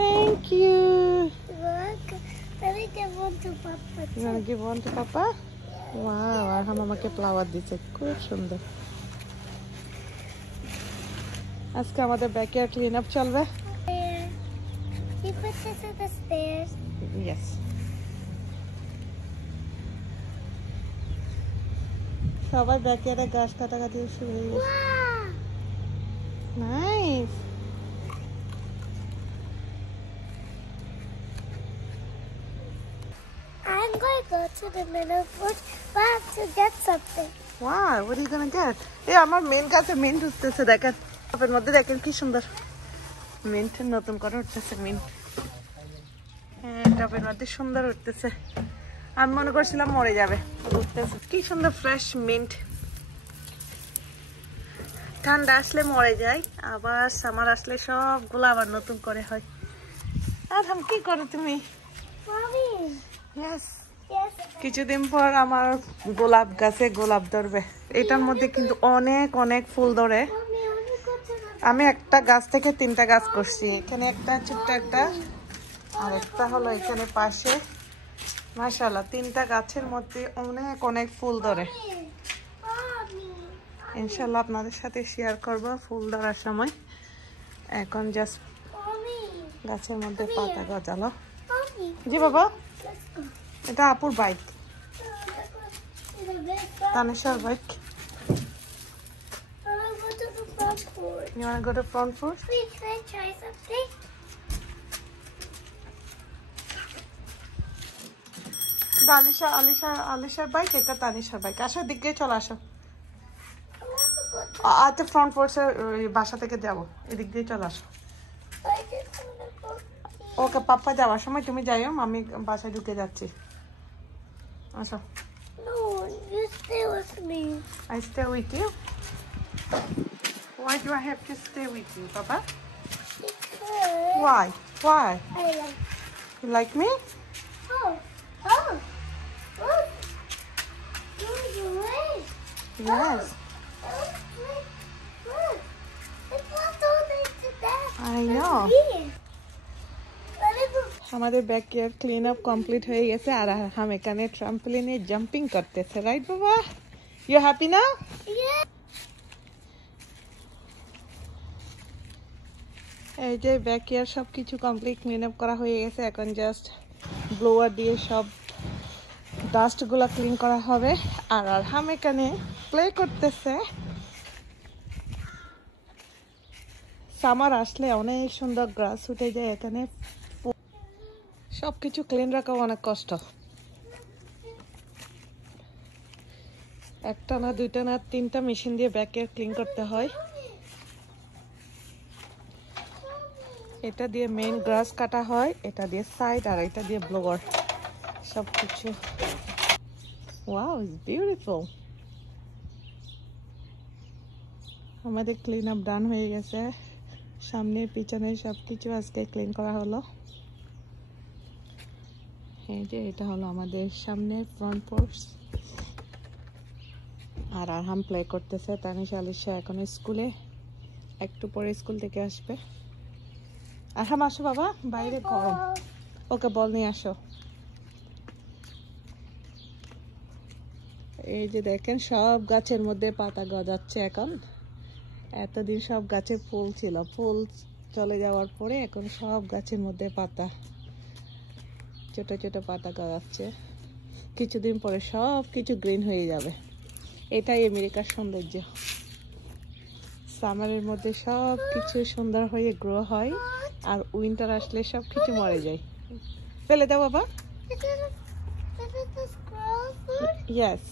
Thank you. Look, let me give one to Papa. You want to give one to Papa? Wow, Arham আমাকে flower দিচ্ছে, খুব সুন্দর। আজকে আমাদের backyard clean up চলবে। You put this in the stairs. Yes. সবাই ব্যাকইয়ার্ডে গাছ কাটাকাটি শুরু হয়ে গেছে। Wow! Nice. I'm going to go to the middle bush, but I have to get something. Wow, what are you gonna get? এই আমার main গাছে মিন্ট উঠতেছে, দেখেন টবের মধ্যে, দেখেন কি সুন্দর মিন্ট নতুন করে উঠতেছে। মিন্ট হ্যাঁ, টবের মধ্যে সুন্দর উঠতেছে। আমি মনে করছিলাম মরে যাবে, উঠতেছে কি সুন্দর ফ্রেশ মিন্ট। ঠান্ডা আসলে মরে যায়, আবার সামার আসলে সবগুলো আবার নতুন করে হয়। আর কি করো তুমি? Mommy. Yes. Yes. কিছুদিন পর আমার গোলাপ গাছে গোলাপ ধরবে। এটার মধ্যে কিন্তু অনেক অনেক ফুল ধরে। Mommy, I want to go to the... আমি একটা গাছ থেকে 3টা গাছ করছি। এখানে একটা, ছোট্ট একটা, আর একটা হলো এখানে পাশে। মাশাআল্লাহ, 3টা গাছের মধ্যে অনেক অনেক ফুল ধরে। Mommy. ইনশাআল্লাহ আপনাদের সাথে শেয়ার করব ফুল ধরার সময়। এখন জাস্ট Mommy. গাছের মধ্যে পাতা গজালো। Mommy. জি বাবা, Let's go. এটা আপুর bike, In the big front. তানিশার bike. I want to go to the front porch. You wanna go to front porch? Wait, can I try something? আলিশার বাইক, এটা তানিশার বাইক। আসো, দিক দিয়ে চলে আসো। I want to go to... আচ্ছা, ফ্রন্ট পোর্চে বাসা থেকে যাবো, এদিক দিয়ে চলে আসো। I just want to go... ওকে, পাপ্পা যাওয়ার সময় তুমি যাইও, আমি বাসায় ঢুকে যাচ্ছি। আসো। No, you stay with me. I stay with you? Why do I have to stay with you, Papa? Because Why? Why? I like... You like me? Oh, oh, look. Look away. Yes. Look, look. It's not holding to that. I know. Let it go. আমাদের backyard clean up complete হয়ে গেছে, আর আরহাম এখানে ট্রাম্পলিনে jumping করতেছে। Right বাবা? You happy না? Yeah. এই যে backyard সব কিছু কমপ্লিট ক্লিন আপ করা হয়ে গেছে। এখন জাস্ট ব্লোয়ার দিয়ে সব ডাস্টগুলো ক্লিন করা হবে। আর আরহাম এখানে প্লে করতেছে। সামার আসলে অনেক সুন্দর গ্রাস উঠে যায় এখানে। সব কিছু ক্লিন রাখা অনেক কষ্ট। একটা না, 2টা না, 3টা মেশিন দিয়ে ব্যাকইয়ার্ড ক্লিন করতে হয়। এটা দিয়ে মেইন গ্রাস কাটা হয়, এটা দিয়ে সাইড, আর এটা দিয়ে ব্লোয়ার। সব কিছু। Wow, it's beautiful. আমাদের ক্লিন আপ ডান হয়ে গেছে। সামনে পিছনে সব কিছু আজকে ক্লিন করা হলো। এই যে এটা হলো আমাদের সামনের ফ্রন্ট পোর্চ। আর আরহাম প্লে করতেছে। তানিশা আলিশা এখন স্কুলে, একটু পরে স্কুল থেকে আসবে। আরহাম আসো বাবা, বাইরে গরম। ওকে, বল নিয়ে আসো। এই যে দেখেন সব গাছের মধ্যে পাতা গজাচ্ছে এখন। এতদিন সব গাছে ফুল ছিল, ফুল চলে যাওয়ার পরে এখন সব গাছের মধ্যে পাতা, ছোট ছোট পাতা গজাচ্ছে। কিছুদিন পরে সব কিছু গ্রিন হয়ে যাবে। এটাই আমেরিকার সৌন্দর্য। সামারের মধ্যে সব কিছু সুন্দর হয়ে গ্রো হয়, আর উইন্টার আসলে সব কিছু মরে যায়। ফেলে দাও বাবা। Is it the squirrel food? Yes.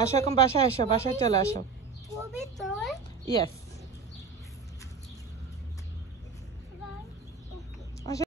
আসো, এখন বাসায় আসো, বাসায় চলে আসো। Will we throw it? Yes.